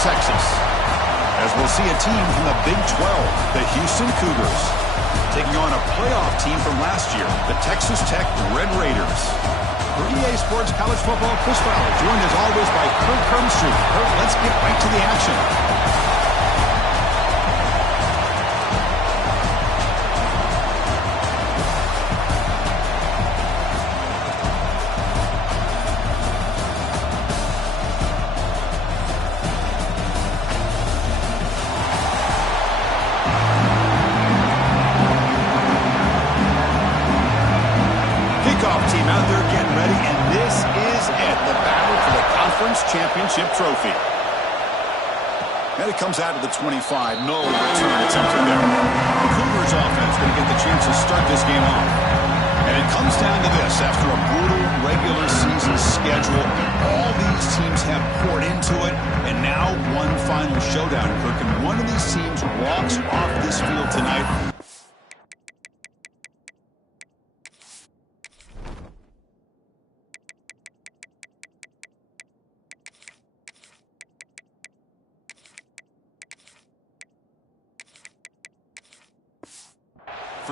Texas. As we'll see a team from the Big 12, the Houston Cougars, taking on a playoff team from last year, the Texas Tech Red Raiders. For EA Sports College Football, Chris Fowler, joined as always by Kurt Kermstreet. Kurt, let's get right to the action. Championship trophy. And it comes out of the 25. No return attempted there. The Cougars offense going to get the chance to start this game off. And it comes down to this. After a brutal regular season schedule, all these teams have poured into it. And now one final showdown, Kirk. And one of these teams walks off this field tonight.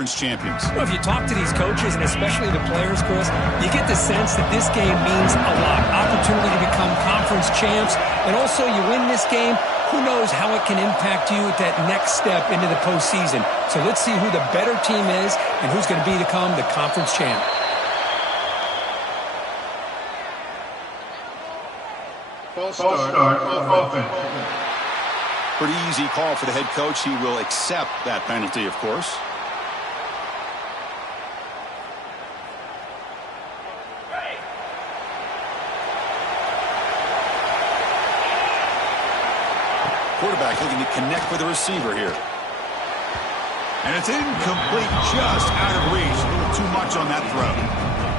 Champions. Well, if you talk to these coaches, and especially the players, Chris, you get the sense that this game means a lot. Opportunity to become conference champs, and also you win this game, who knows how it can impact you at that next step into the postseason. So let's see who the better team is and who's going to become the conference champ. False start offense. Pretty easy call for the head coach. He will accept that penalty, of course. Quarterback looking to connect with the receiver here. And it's incomplete, just out of reach. A little too much on that throw.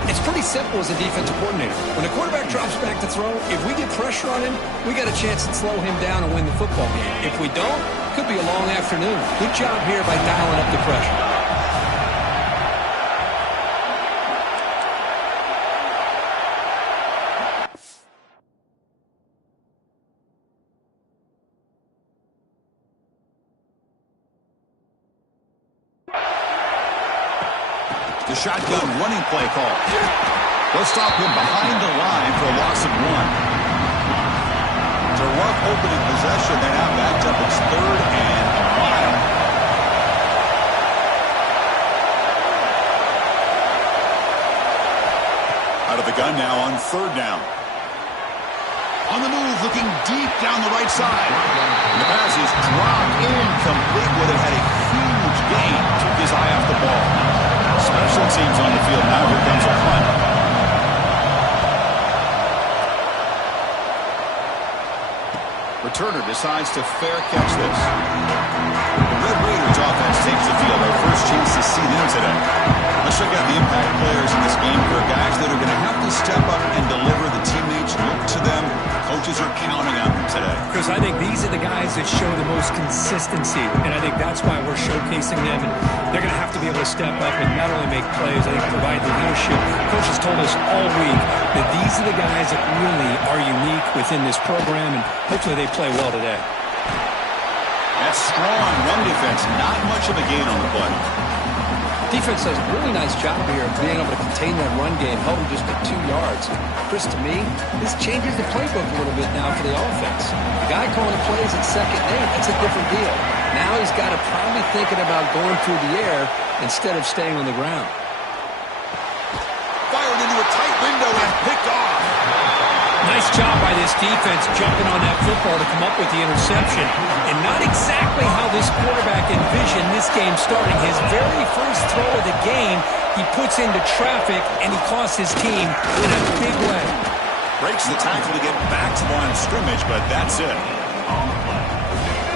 It's pretty simple as a defensive coordinator. When a quarterback drops back to throw, if we get pressure on him, we got a chance to slow him down and win the football game. If we don't, it could be a long afternoon. Good job here by dialing up the pressure. The shotgun running play call. They'll stop him behind the line for a loss of 1. It's a rough opening possession. They're now backed up. It's 3rd and a mile. Out of the gun now on 3rd down. On the move, looking deep down the right side. And the pass is dropped incomplete. Would have had a huge gain. Took his eye off the ball. Special teams on the field now. Here comes a punt. Returner decides to fair catch this. The Red Raiders offense takes the field. Our first chance to see them today. Let's check out the impact players in this game. For guys that are going to have to step up and deliver. The teammates look to them. Coaches are counting on them today. Because I think these are the guys that show the most consistency, and I think that's why we're showcasing them. And they're going to have to be able to step up and not only make plays, I think provide the leadership. Coaches told us all week that these are the guys that really are unique within this program, and hopefully they play well today. That strong run defense, not much of a gain on the play. Defense does a really nice job here of being able to contain that run game, held him just at 2 yards. Chris, to me, this changes the playbook a little bit now for the offense. The guy calling the plays at 2nd and 8, that's a different deal. Now he's got to probably thinking about going through the air instead of staying on the ground. Fired into a tight window and picked off. Nice job by this defense jumping on that football to come up with the interception. And not exactly how this quarterback envisioned this game starting. His very first throw of the game, he puts into traffic, and he costs his team in a big way. Breaks the tackle to get back to the line of scrimmage, but that's it.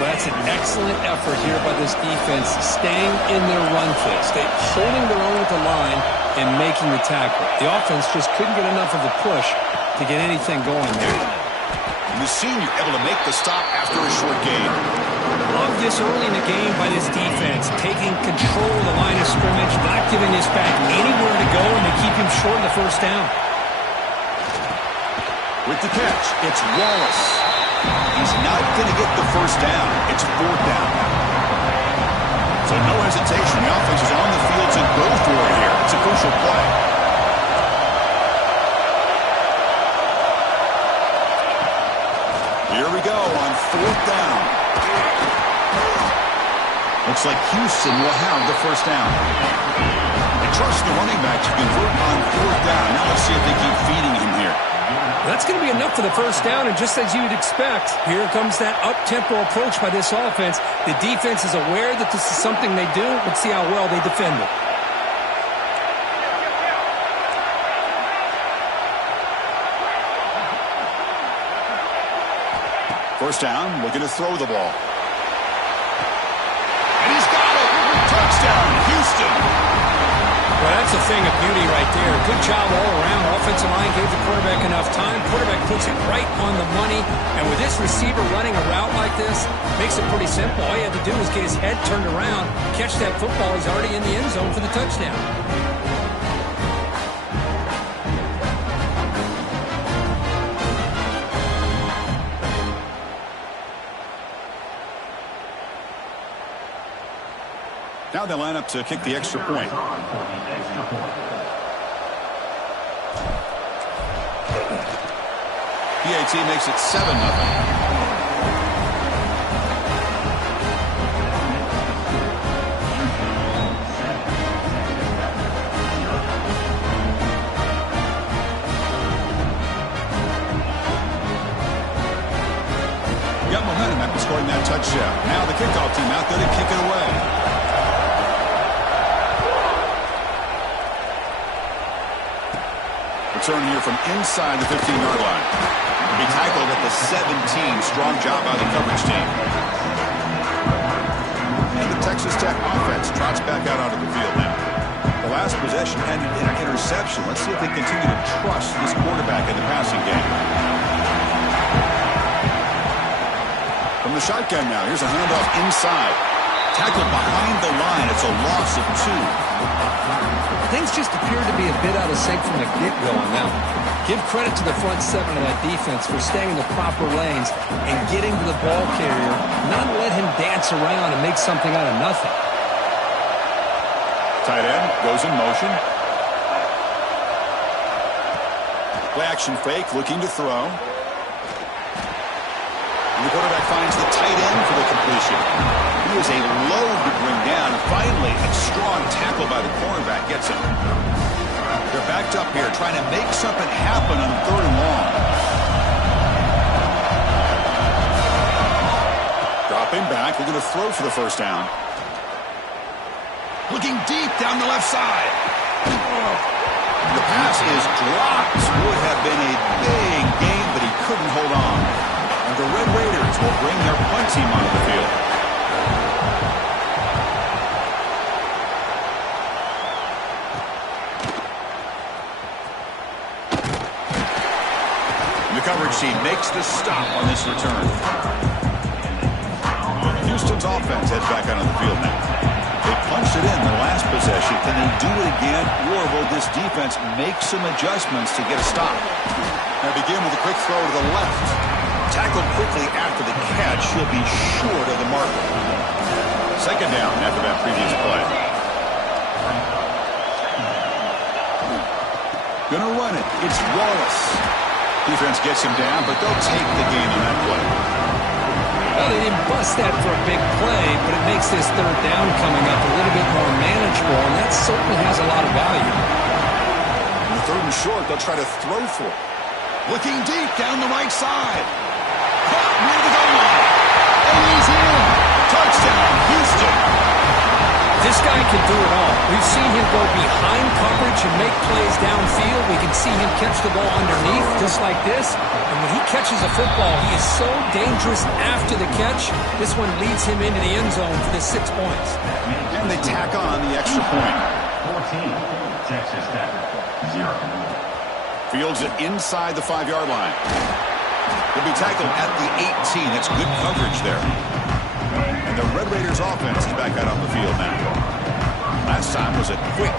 But that's an excellent effort here by this defense, staying in their run fix. They're holding their own at the line and making the tackle. The offense just couldn't get enough of a push to get anything going there. And the senior able to make the stop after a short gain. Love this early in the game by this defense, taking control of the line of scrimmage, not giving this back anywhere to go, and they keep him short of the first down. With the catch, it's Wallace. He's not going to get the first down. It's fourth down now. So no hesitation. The offense is on the field to go for it here. It's a crucial play. Here we go on fourth down. Looks like Houston will have the first down. They trust the running back to convert on fourth down. Now let's see if they keep feeding him here. That's going to be enough for the first down, and just as you would expect, here comes that up-tempo approach by this offense. The defense is aware that this is something they do. Let's see how well they defend it. First down, looking to throw the ball. And he's got it! Touchdown, Houston! Well, that's a thing of beauty right there. Good job all around. Offensive line gave the quarterback enough time. Quarterback puts it right on the money. And with this receiver running a route like this, makes it pretty simple. All you have to do is get his head turned around, catch that football. He's already in the end zone for the touchdown. Now they line up to kick the extra point. PAT makes it 7-0. Got momentum after scoring that touchdown. Now the kickoff team out there to kick it away. Return here from inside the 15-yard line. He tackled at the 17. Strong job by the coverage team. And the Texas Tech offense trots back out onto the field now. The last possession ended in an interception. Let's see if they continue to trust this quarterback in the passing game. From the shotgun now, here's a handoff inside. Tackled behind the line. It's a loss of 2. Things just appear to be a bit out of sync from the get-go on that one. Give credit to the front seven of that defense for staying in the proper lanes and getting to the ball carrier, not let him dance around and make something out of nothing. Tight end goes in motion. Play action fake, looking to throw. And the quarterback finds the tight end for the completion. He is a load to bring down. Finally, a strong tackle by the cornerback gets him. They're backed up here, trying to make something happen on 3rd and long. Dropping back, looking to throw for the first down. Looking deep down the left side. The pass is dropped. Would have been a big game, but he couldn't hold on. And the Red Raiders will bring their punt team onto the field. Coverage team makes the stop on this return. Houston's offense heads back out on the field now. They punched it in their last possession. Can they do it again, or will this defense make some adjustments to get a stop? Now begin with a quick throw to the left. Tackled quickly after the catch. He'll be short of the marker. Second down after that previous play. Gonna run it. It's Wallace. Defense gets him down, but they'll take the gain on that play. Well, they didn't bust that for a big play, but it makes this 3rd down coming up a little bit more manageable, and that certainly has a lot of value. On the 3rd and short, they'll try to throw for it. Looking deep down the right side. Caught near the goal line. And he's in. Touchdown, Houston. This guy can do it all. We've seen him go behind coverage and make plays downfield. We can see him catch the ball underneath, just like this. And when he catches a football, he is so dangerous after the catch. This one leads him into the end zone for the 6 points. And they tack on the extra point. 14, Texas Tech, 0. Fields it inside the 5-yard line. He'll be tackled at the 18. That's good coverage there. And the Red Raiders offense is back out on the field now. Last time was a quick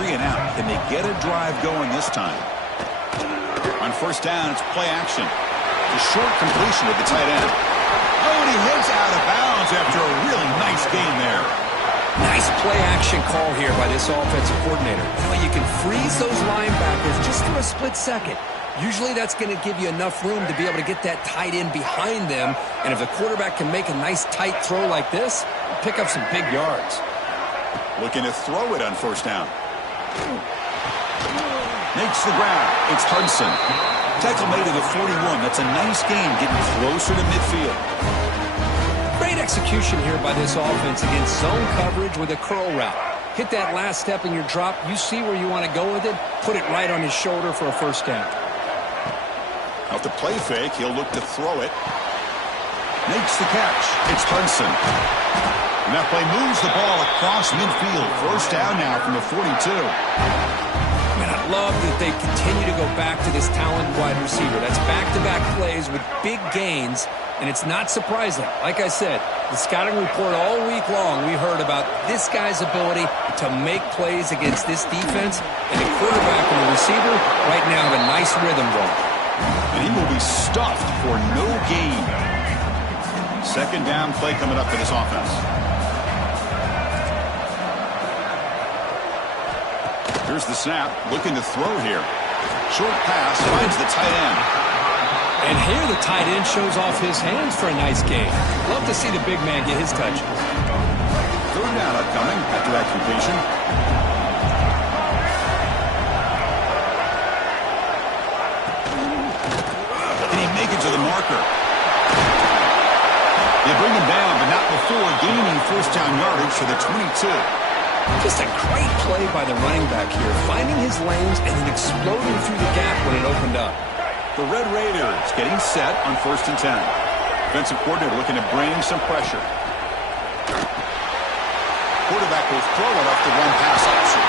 3 and out. Can they get a drive going this time? On first down, it's play action. A short completion to the tight end. Oh, and he heads out of bounds after a really nice gain there. Nice play-action call here by this offensive coordinator. You can freeze those linebackers just for a split second. Usually that's going to give you enough room to be able to get that tight end behind them. And if the quarterback can make a nice tight throw like this, pick up some big yards. Looking to throw it on first down. Makes the grab. It's Hudson. Tackle made to the 41. That's a nice gain, getting closer to midfield. Great execution here by this offense against zone coverage with a curl route. Hit that last step in your drop. You see where you want to go with it. Put it right on his shoulder for a first down. Off the play fake, he'll look to throw it. Makes the catch. It's Hudson. And that play moves the ball across midfield. First down now from the 42. I love that they continue to go back to this talented wide receiver. That's back-to-back plays with big gains, and it's not surprising. Like I said, the scouting report all week long, we heard about this guy's ability to make plays against this defense, and the quarterback and the receiver right now have a nice rhythm going. And he will be stuffed for no gain. Second down play coming up for this offense. Here's the snap, looking to throw here. Short pass, finds the tight end. And here the tight end shows off his hands for a nice gain. Love to see the big man get his touches. Third down upcoming after that completion. Can he make it to the marker? They bring him down, but not before gaining first down yardage to the 22. Just a great play by the running back here, finding his lanes and then exploding through the gap when it opened up. The Red Raiders getting set on 1st and 10. Defensive coordinator looking to bring some pressure. Quarterback will throw it off the one-pass option.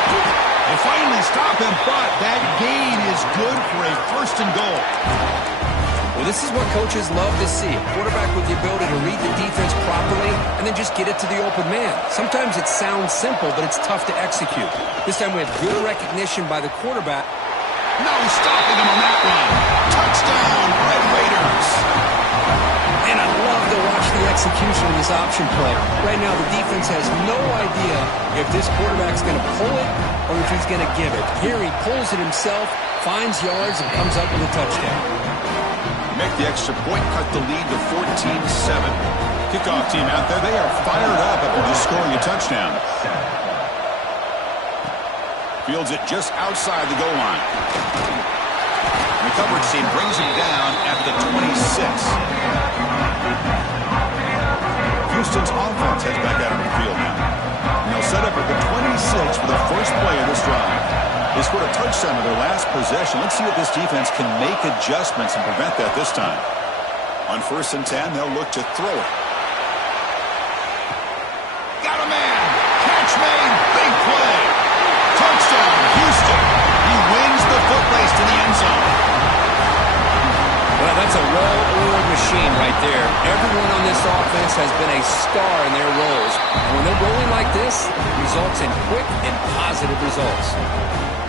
They finally stop him, but that gain is good for a 1st and goal. Well, this is what coaches love to see. A quarterback with the ability to read the defense properly and then just get it to the open man. Sometimes it sounds simple, but it's tough to execute. This time we have good recognition by the quarterback. No stopping him on that one. Touchdown, Red Raiders. And I love to watch the execution of this option play. Right now, the defense has no idea if this quarterback's going to pull it or if he's going to give it. Here he pulls it himself, finds yards, and comes up with a touchdown. Make the extra point, cut the lead to 14-7. Kickoff team out there, they are fired up after just scoring a touchdown. Fields it just outside the goal line. The coverage team brings him down at the 26. Houston's offense heads back out on the field now. And they'll set up at the 26 for the first play of this drive. They scored a touchdown on their last possession. Let's see if this defense can make adjustments and prevent that this time. On 1st and 10, they'll look to throw it. Got a man. Catch made. Big play. Touchdown, Houston. He wins the foot race to the end zone. Well, that's a well-oiled machine right there. Everyone on this offense has been a star in their roles. And when they're rolling like this, it results in quick and positive results.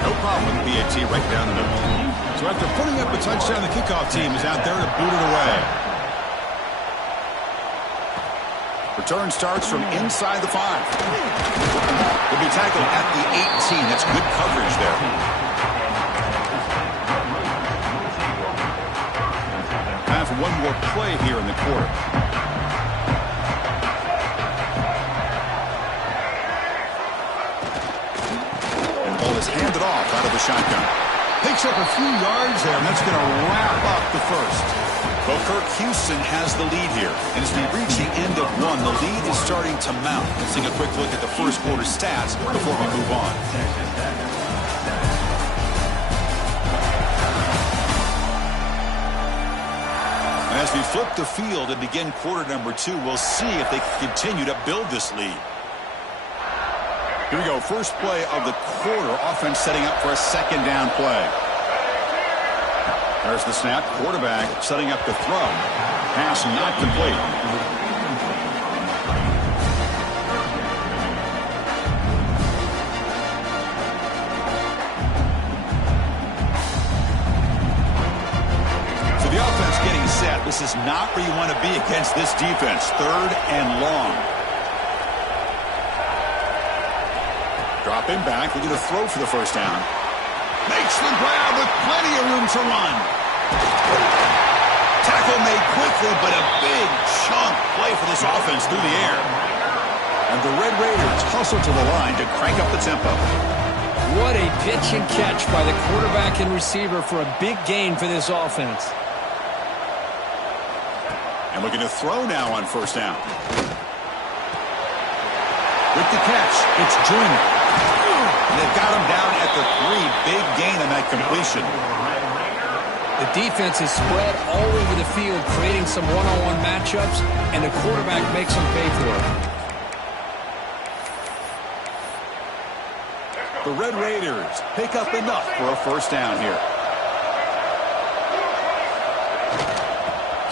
No problem with the PAT right down the middle. So after putting up a touchdown, the kickoff team is out there to boot it away. Return starts from inside the 5. Will be tackled at the 18. That's good coverage there. Time for one more play here in the quarter. Is handed off out of the shotgun. Picks up a few yards there, and that's going to wrap up the first. Well, Kirk, Houston has the lead here. And as we reach the end of one, the lead is starting to mount. Let's take a quick look at the first quarter stats before we move on. And as we flip the field and begin quarter number 2, we'll see if they can continue to build this lead. Here we go, first play of the quarter. Offense setting up for a second down play. There's the snap. Quarterback setting up the throw. Pass not complete. So the offense getting set. is not where you want to be against this defense. 3rd and long. Dropping back, looking to throw for the first down. Makes the grab with plenty of room to run. Tackle made quickly, but a big chunk play for this offense through the air. And the Red Raiders hustle to the line to crank up the tempo. What a pitch and catch by the quarterback and receiver for a big gain for this offense. And looking to throw now on first down. With the catch, it's Junior. And they've got him down at the 3. Big gain on that completion. The defense is spread all over the field, creating some one-on-one matchups, and the quarterback makes them pay for it. The Red Raiders pick up enough for a first down here.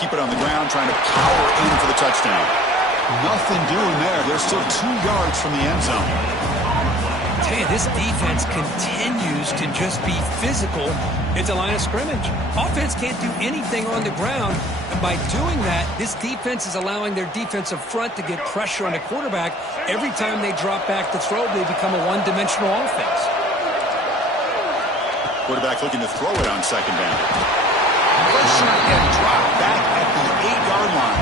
Keep it on the ground, trying to power in for the touchdown. Nothing doing there. They're still 2 yards from the end zone. I tell you, this defense continues to just be physical at the line of scrimmage. Offense can't do anything on the ground, and by doing that, this defense is allowing their defensive front to get pressure on the quarterback. Every time they drop back to throw, they become a one-dimensional offense. Quarterback looking to throw it on second down. Pressure and drop back at the 8-yard line.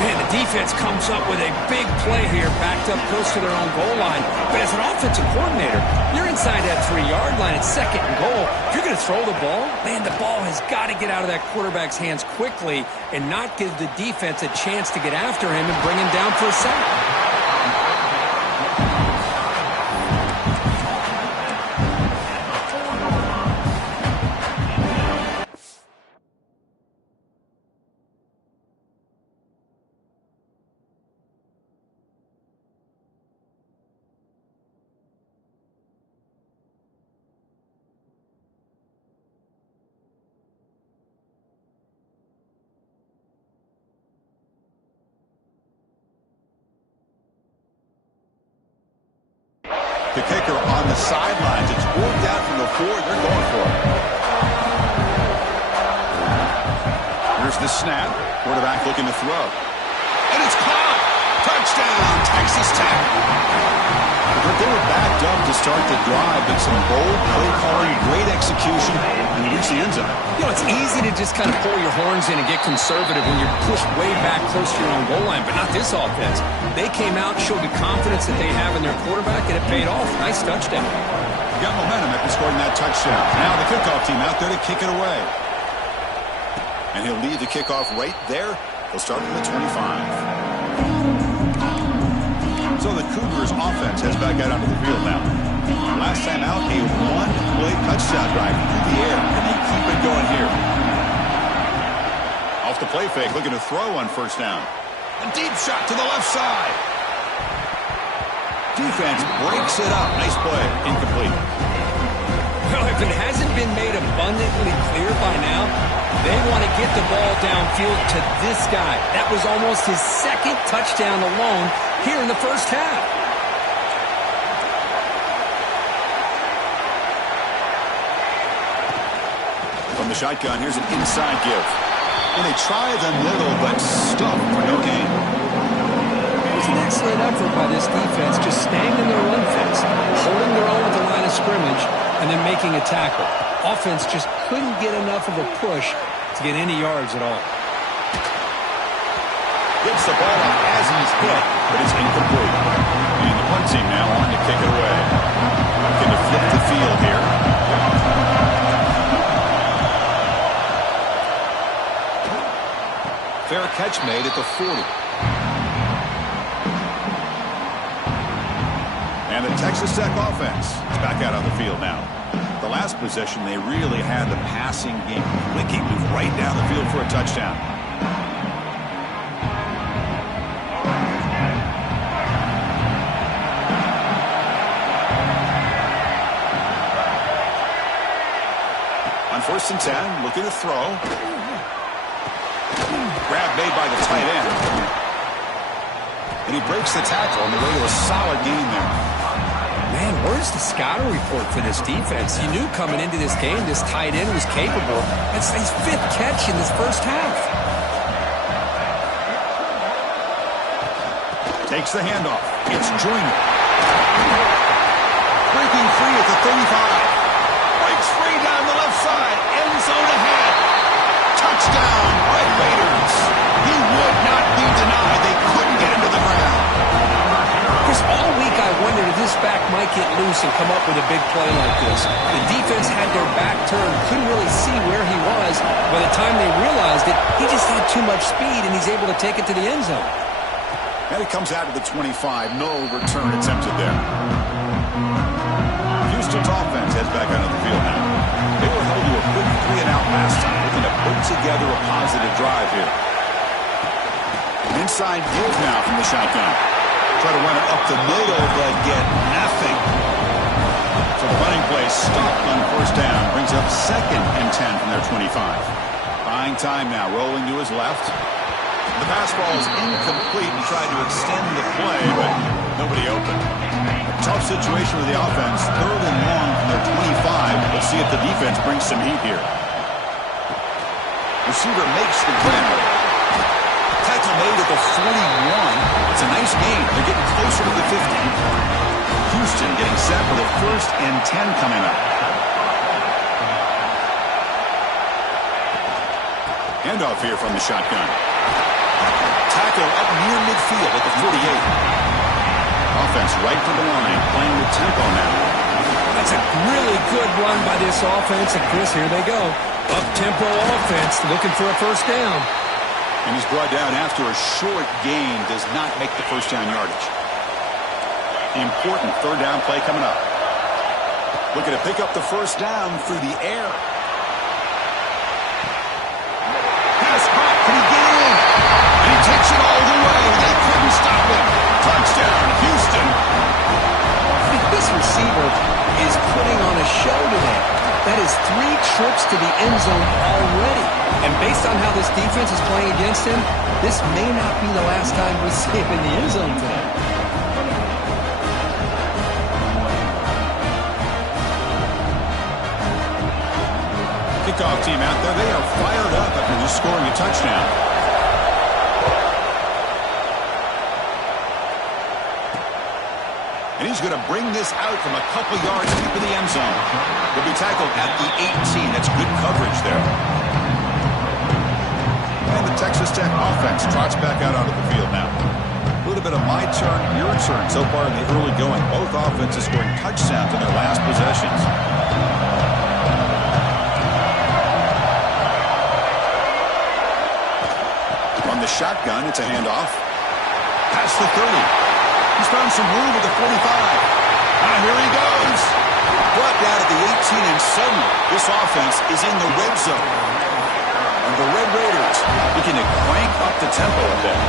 Man, the defense comes up with a big play here, backed up close to their own goal line. But as an offensive coordinator, you're inside that 3-yard line. It's 2nd and goal. If you're going to throw the ball, man, the ball has got to get out of that quarterback's hands quickly and not give the defense a chance to get after him and bring him down for a sack. The kicker on the sidelines. It's worked out from the 4. They're going for it. Here's the snap. Quarterback looking to throw. And it's caught. Touchdown, Texas Tech. But they were backed up to start the drive, but some bold play calling, great execution, and they reach the end zone. You know, it's easy to just kind of pull your horns in and get conservative when you're pushed way back close to your own goal line, but not this offense. They came out, showed the confidence that they have in their quarterback, and it paid off. Nice touchdown. Got momentum after scoring that touchdown. Now the kickoff team out there to kick it away. And he'll lead the kickoff right there. He'll start from the 25. So the Cougars offense heads back out onto the field now. Last time out, a one-play touchdown drive through the air, and they keep it going here. Off the play fake, looking to throw on first down. A deep shot to the left side. Defense breaks it up. Nice play. Incomplete. Well, if it hasn't been made abundantly clear by now, they want to get the ball downfield to this guy. That was almost his 2nd touchdown alone here in the first half. From the shotgun, here's an inside give. And they try the middle, but stuffed for no gain. It was an excellent effort by this defense, just staying in their run fence, holding their own at the line of scrimmage, and then making a tackle. Offense just couldn't get enough of a push to get any yards at all. Gets the ball up as he's hit, but it's incomplete. And the punt team now on to kick it away. Looking to flip the field here. Fair catch made at the 40. And the Texas Tech offense is back out on the field now. The last possession, they really had the passing game clicking, move right down the field for a touchdown. On 1st and 10, looking to throw. Grab made by the tight end. And he breaks the tackle on the way to a solid gain there. Man, where's the scouting report for this defense? You knew coming into this game this tight end was capable. That's his 5th catch in this first half. Takes the handoff. It's Joyner. Breaking free at the 35. Breaks free down the left side. End zone ahead. Touchdown, Red Raiders. He would not be denied. They couldn't get him to the ground. Chris, all week I wondered if this back might get loose and come up with a big play like this. The defense had their back turned, couldn't really see where he was. By the time they realized it, he just had too much speed, and he's able to take it to the end zone. And it comes out to the 25. No return attempted there. Houston's offense heads back onto the field now. They were held to a quick 3-and-out last time, looking to put together a positive drive here. Inside give now from the shotgun. Try to run it up the middle, but get nothing. So the running play stopped on first down. Brings up 2nd and 10 from their 25. Buying time now, rolling to his left. The pass ball is incomplete and tried to extend the play, but nobody open. Tough situation with the offense. 3rd and long from their 25. Let's see if the defense brings some heat here. Receiver makes the grab. Tackle made at the 41. It's a nice gain. They're getting closer to the 50. Houston getting set for the 1st and 10 coming up. Handoff here from the shotgun. Tackle up near midfield at the 48. Offense right to the line, playing with tempo now. That's a really good run by this offense, and Chris, here they go. Up-tempo offense, looking for a first down. And he's brought down after a short gain, does not make the first down yardage. Important 3rd down play coming up. Looking to pick up the first down through the air. Pass back, can he get in? And he takes it all the way. They couldn't stop him. Touchdown, Houston. This receiver is putting on a show today. That is 3 trips to the end zone already. And based on how this defense is playing against him, this may not be the last time we see him in the end zone today. Kickoff team out there, they are fired up after just scoring a touchdown. And he's going to bring this out from a couple yards deep in the end zone. He'll be tackled at the 18. That's good coverage there. And the Texas Tech offense trots back out onto the field now. A little bit of my turn, your turn so far in the early going. Both offenses scoring touchdowns in their last possessions. On the shotgun, it's a handoff. Past the 30. He's found some room at the 45. Here he goes. Brought down at the 18, and suddenly this offense is in the red zone. And the Red Raiders begin to crank up the tempo a bit.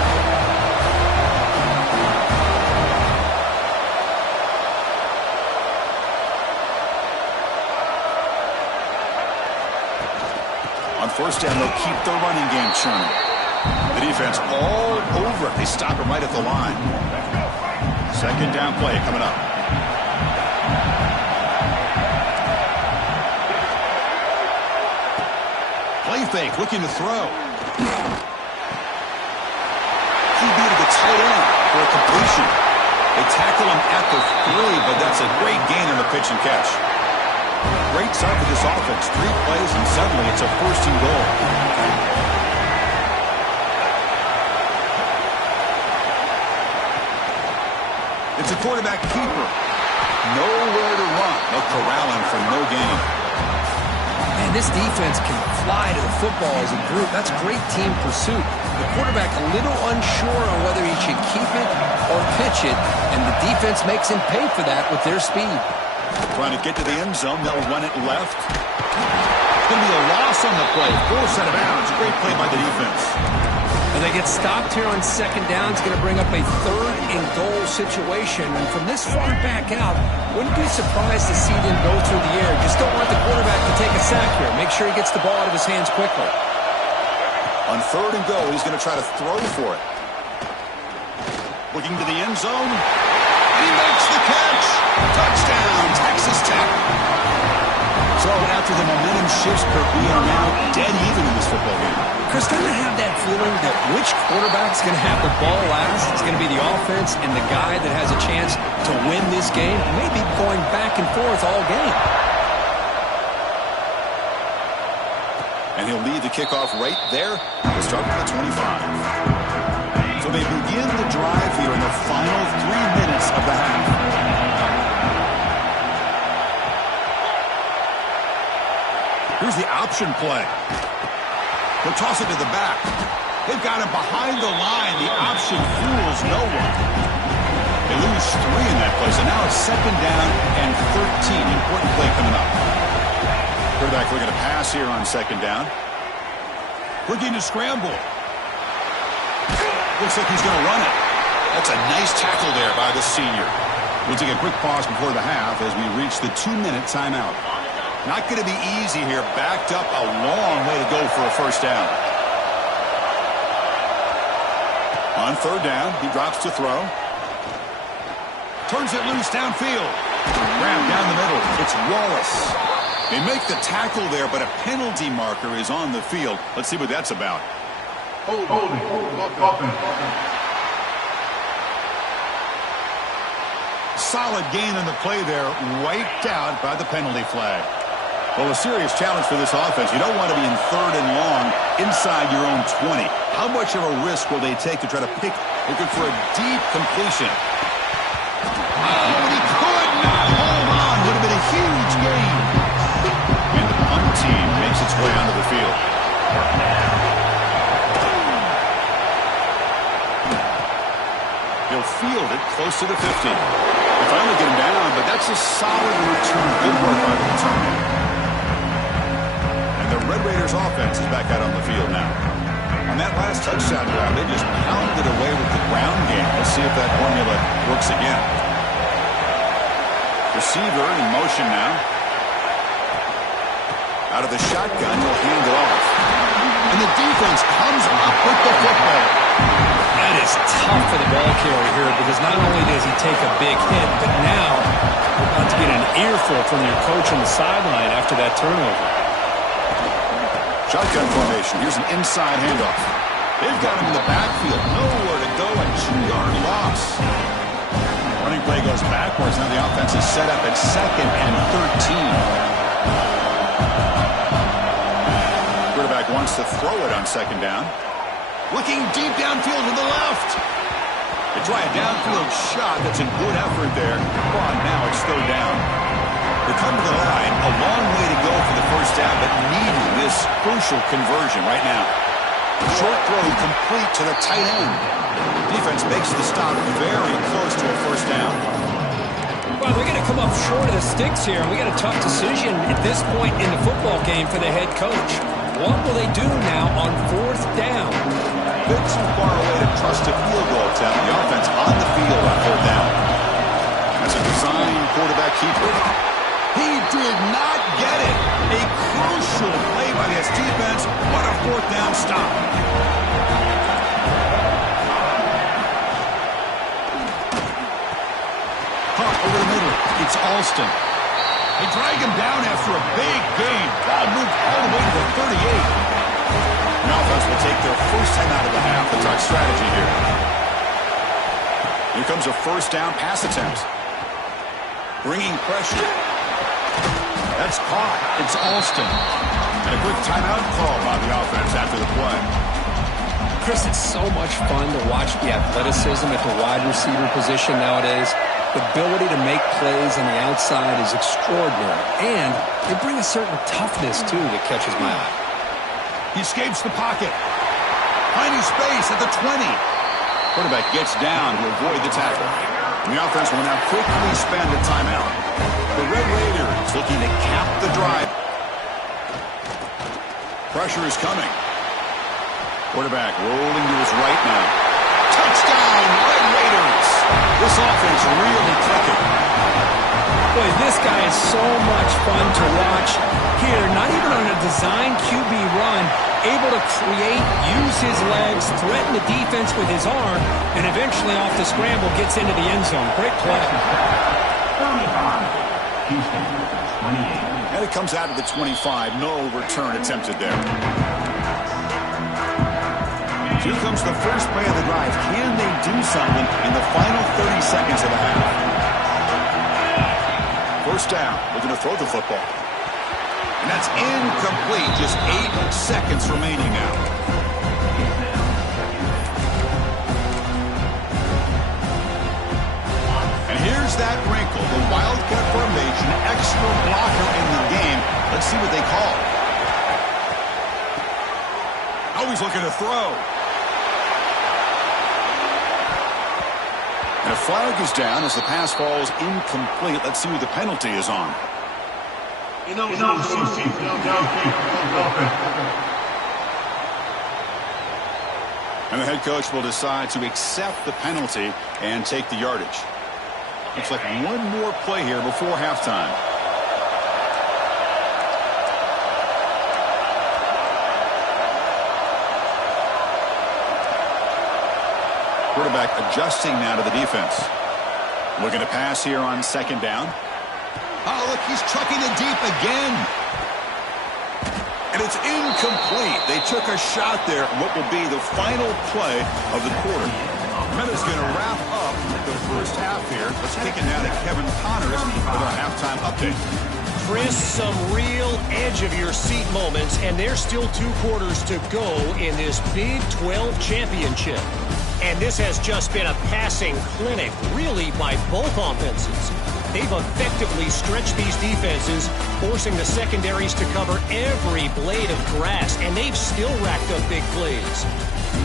On first down, they'll keep their running game churning. The defense all over it. They stop him right at the line. 2nd down play coming up. Play fake, looking to throw. He beat the tight end for a completion. They tackle him at the 3, but that's a great gain on the pitch and catch. Great start for this offense. 3 plays, and suddenly it's a 1st and goal. It's a quarterback keeper. Nowhere to run. They'll corral him for no gain. Man, this defense can fly to the football as a group. That's great team pursuit. The quarterback a little unsure on whether he should keep it or pitch it, and the defense makes him pay for that with their speed. Trying to get to the end zone. They'll run it left. It's going to be a loss on the play. Full set of bounds. Great play by the defense. And they get stopped here on 2nd down. It's going to bring up a 3rd and goal situation. And from this far back out, wouldn't be surprised to see them go through the air. Just don't want the quarterback to take a sack here. Make sure he gets the ball out of his hands quickly. On 3rd and goal, he's going to try to throw for it. Looking to the end zone. And he makes the catch. Touchdown, Texas Tech. So after the momentum shifts, Kirk, we are now dead even in this football game. Chris, don't you have that feeling that which quarterback's going to have the ball last? It's going to be the offense and the guy that has a chance to win this game. Maybe going back and forth all game. And he'll lead the kickoff right there. We'll start with the 25. So they begin the drive here in the final 3 minutes of the half. Here's the option play. They'll toss it to the back. They've got him behind the line. The option fools no one. They lose 3 in that play, so now it's 2nd down and 13. Important play coming up. Quarterback looking to pass here on 2nd down. Looking to scramble. Looks like he's going to run it. That's a nice tackle there by the senior. We'll take a quick pause before the half as we reach the 2-minute timeout. Not going to be easy here. Backed up a long way to go for a 1st down. On 3rd down, he drops to throw. Turns it loose downfield. Grab down the middle. It's Wallace. They make the tackle there, but a penalty marker is on the field. Let's see what that's about. Holding. Solid gain on the play there. Wiped out by the penalty flag. Well, a serious challenge for this offense. You don't want to be in 3rd and long inside your own 20. How much of a risk will they take to try to pick, looking for a deep completion? He could not hold on. Would have been a huge gain. And the punt team makes its way onto the field. He'll field it close to the 50. They finally get him down, but that's a solid return. Good work by the return. The Red Raiders offense is back out on the field now. On that last touchdown drive, they just pounded away with the ground game. Let's see if that formula works again. Receiver in motion now. Out of the shotgun, he'll hand it off. And the defense comes up with the football. That is tough for the ball carrier here because not only does he take a big hit, but now you're about to get an earful from your coach on the sideline after that turnover. Shotgun formation. Here's an inside handoff. They've got him in the backfield. Nowhere to go. A 2-yard loss. Running play goes backwards. Now the offense is set up at 2nd and 13. Quarterback wants to throw it on 2nd down. Looking deep downfield to the left. They try a downfield shot. That's a good effort there. But now it's 3rd down. They come to the line, a long way to go for the 1st down, but needing this crucial conversion right now. Short throw complete to the tight end. Defense makes the stop very close to a 1st down. Well, they're going to come up short of the sticks here, and we got a tough decision at this point in the football game for the head coach. What will they do now on 4th down? A bit too far away to trust a field goal attempt. The offense on the field on 4th down. That's a design quarterback keeper. He did not get it. A crucial play by this defense. What a 4th down stop. Hunt over the middle. It's Alston. They drag him down after a big gain. Ball moved all the way to the 38. The offense will take their first time out of the half. That's our strategy here. Here comes a 1st down pass attempt. Bringing pressure. That's caught. It's Alston. And a quick timeout call by the offense after the play. Chris, it's so much fun to watch the athleticism at the wide receiver position nowadays. The ability to make plays on the outside is extraordinary. And they bring a certain toughness, too, that catches my eye. He escapes the pocket. Finding space at the 20. Quarterback gets down to avoid the tackle. And the offense will now quickly spend a timeout. The Red Raiders looking to cap the drive. Pressure is coming. Quarterback rolling to his right now. Touchdown, Red Raiders. This offense really clicking. Boy, this guy is so much fun to watch here. Not even on a design QB run, able to create, use his legs, threaten the defense with his arm, and eventually off the scramble gets into the end zone. Great play. Houston. 28. And it comes out of the 25. No return attempted there. Here comes the first play of the drive. Can they do something in the final 30 seconds of the half? First down. They're going to throw the football. And that's incomplete. Just 8 seconds remaining now. And here's that wrinkle. The Wildcat formation, extra blocker in the game. Let's see what they call. Now he's looking to throw. And a flag is down as the pass falls incomplete. Let's see who the penalty is on. And the head coach will decide to accept the penalty and take the yardage. Looks like one more play here before halftime. Quarterback adjusting now to the defense. Looking to pass here on second down. Oh, look, he's trucking it deep again. And it's incomplete. They took a shot there. What will be the final play of the quarter. Meta's going to wrap up the first half here. Let's kick it now to Kevin Connors with our halftime update. Chris, some real edge-of-your-seat moments, and there's still 2 quarters to go in this Big 12 championship. And this has just been a passing clinic, really, by both offenses. They've effectively stretched these defenses, forcing the secondaries to cover every blade of grass, and they've still racked up big plays.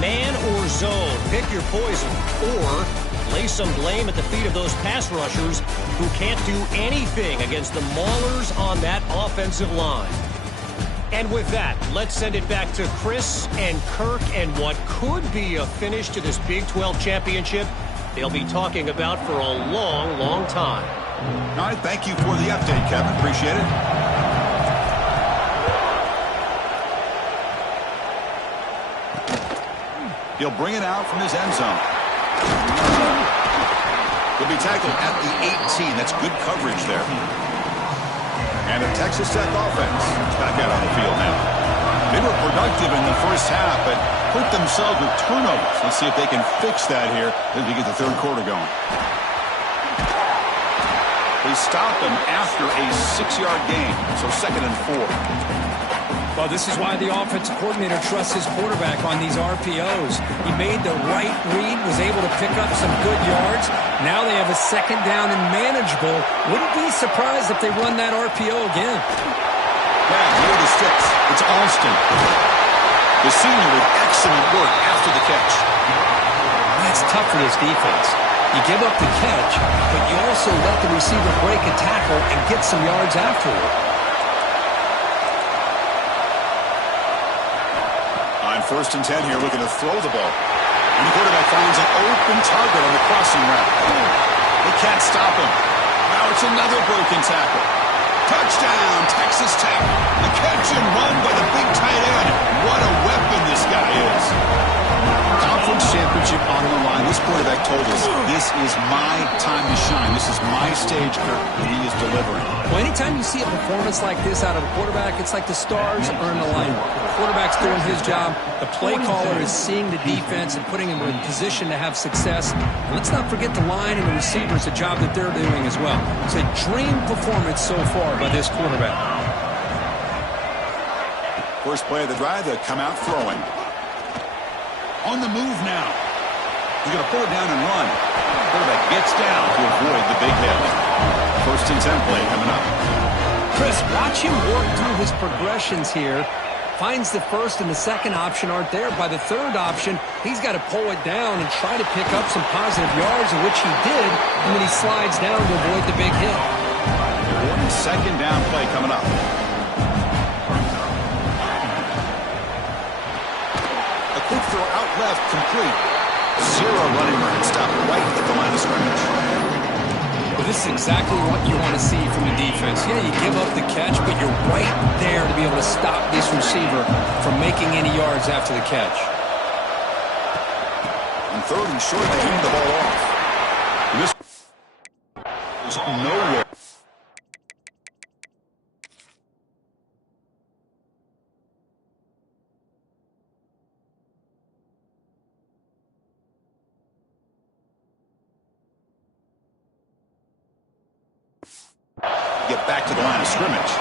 Man or zone, pick your poison, or lay some blame at the feet of those pass rushers who can't do anything against the maulers on that offensive line. And with that, let's send it back to Chris and Kirk and what could be a finish to this Big 12 championship they'll be talking about for a long, long time. All right, thank you for the update, Kevin. Appreciate it. He'll bring it out from his end zone. He'll be tackled at the 18. That's good coverage there. And the Texas Tech offense back out on the field now. They were productive in the first half, but hurt themselves with turnovers. Let's see if they can fix that here as we get the third quarter going. They stopped them after a 6-yard gain, so 2nd and 4. Well, this is why the offensive coordinator trusts his quarterback on these RPOs. He made the right read, was able to pick up some good yards. Now they have a 2nd down and manageable. Wouldn't be surprised if they run that RPO again. Yeah, near the sticks. It's Alston. The senior with excellent work after the catch. That's tough for this defense. You give up the catch, but you also let the receiver break a tackle and get some yards afterward. On 1st and 10 here, looking to throw the ball. And the quarterback finds an open target on the crossing route. They can't stop him. Now it's another broken tackle. Touchdown, Texas Tech. The catch and run by the big tight end. What a weapon this guy is. Conference championship on the line. This quarterback told us, this is my time to shine. This is my stage, Kirk, and he is delivering. Well, anytime you see a performance like this out of a quarterback, it's like the stars are in alignment. The quarterback's doing his job. The play caller is seeing the defense and putting him in position to have success. And let's not forget the line and the receivers, the job that they're doing as well. It's a dream performance so far by this quarterback. First play of the drive, they'll come out throwing. On the move now. He's going to pull it down and run. Quarterback gets down to avoid the big hit. 1st and 10 play coming up. Chris, watch him work through his progressions here. Finds the 1st and the 2nd option aren't there. By the 3rd option, he's got to pull it down and try to pick up some positive yards, in which he did, and then he slides down to avoid the big hit. 2nd down play coming up. A quick throw out left, complete. 0 running room, stopped right at the line of scrimmage. Well, this is exactly what you want to see from the defense. Yeah, you give up the catch, but you're right there to be able to stop this receiver from making any yards after the catch. On 3rd and short, they hand the ball off. And this is nowhere. to get back to the line of scrimmage.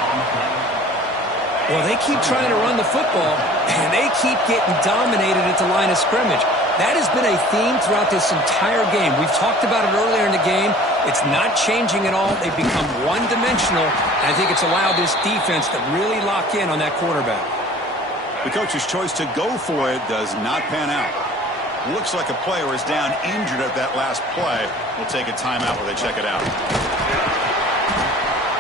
Well, they keep trying to run the football, and they keep getting dominated at the line of scrimmage. That has been a theme throughout this entire game. We've talked about it earlier in the game. It's not changing at all. They've become one-dimensional, and I think it's allowed this defense to really lock in on that quarterback. The coach's choice to go for it does not pan out. Looks like a player is down injured at that last play. We'll take a timeout while they check it out.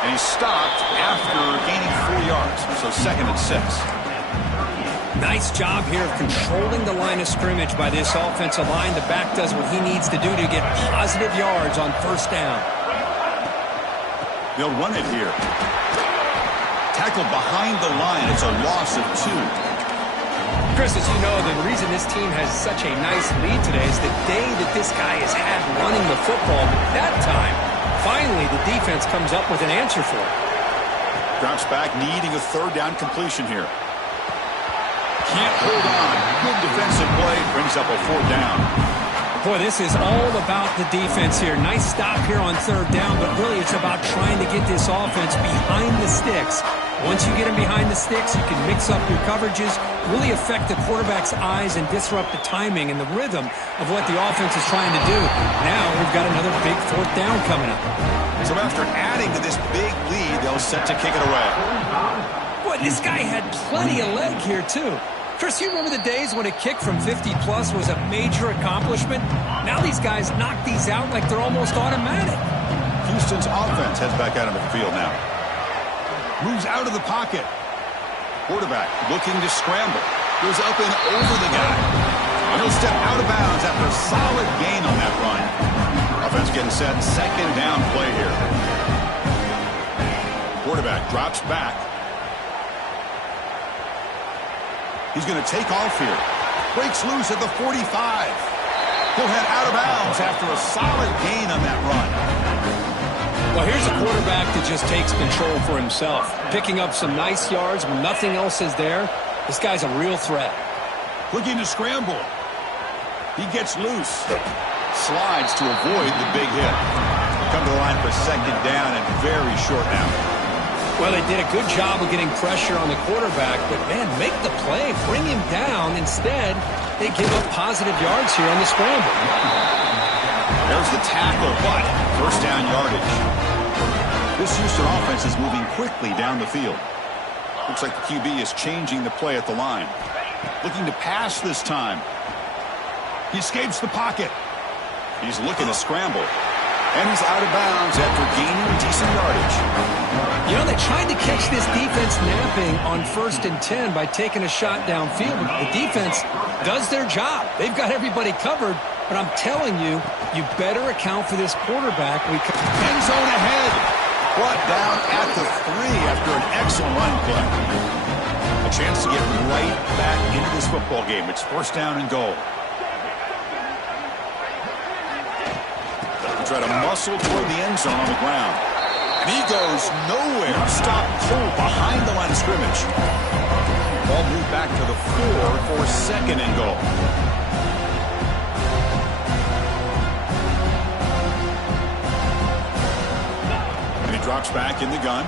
And he's stopped after gaining 4 yards, so 2nd and 6. Nice job here of controlling the line of scrimmage by this offensive line. The back does what he needs to do to get positive yards on 1st down. They'll run it here. Tackled behind the line. It's a loss of 2. Chris, as you know, the reason this team has such a nice lead today is the day that this guy has had running the football. But that time, finally, the defense comes up with an answer for it. Drops back, needing a 3rd down completion here. Can't hold on. Good defensive play. Brings up a 4th down. Boy, this is all about the defense here. Nice stop here on 3rd down, but really it's about trying to get this offense behind the sticks. Once you get them behind the sticks, you can mix up your coverages, really affect the quarterback's eyes and disrupt the timing and the rhythm of what the offense is trying to do. Now we've got another big 4th down coming up. So after adding to this big lead, they'll set to kick it away. Boy, this guy had plenty of leg here, too. Chris, you remember the days when a kick from 50-plus was a major accomplishment? Now these guys knock these out like they're almost automatic. Houston's offense heads back out on the field now. Moves out of the pocket. Quarterback looking to scramble. Goes up and over the guy. And he'll step out of bounds after a solid gain on that run. Offense getting set. 2nd down play here. Quarterback drops back. He's going to take off here. Breaks loose at the 45. He'll head out of bounds after a solid gain on that run. Well, here's a quarterback that just takes control for himself. Picking up some nice yards when nothing else is there. This guy's a real threat. Looking to scramble. He gets loose. Slides to avoid the big hit. Come to the line for 2nd down and very short now. Well, they did a good job of getting pressure on the quarterback, but, man, make the play. Bring him down. Instead, they give up positive yards here on the scramble. There's the tackle, but 1st down yardage. This Houston offense is moving quickly down the field. Looks like the QB is changing the play at the line. Looking to pass this time. He escapes the pocket. He's looking to scramble. And he's out of bounds after gaining decent yardage. You know, they tried to catch this defense napping on 1st and 10 by taking a shot downfield. The defense does their job. They've got everybody covered. But I'm telling you, you better account for this quarterback. End zone ahead. Brought down at the 3 after an excellent run play. A chance to get right back into this football game. It's 1st down and goal. Try to muscle toward the end zone on the ground. And he goes nowhere. Stop cold behind the line of scrimmage. Ball moved back to the 4 for 2nd and goal. And he drops back in the gun.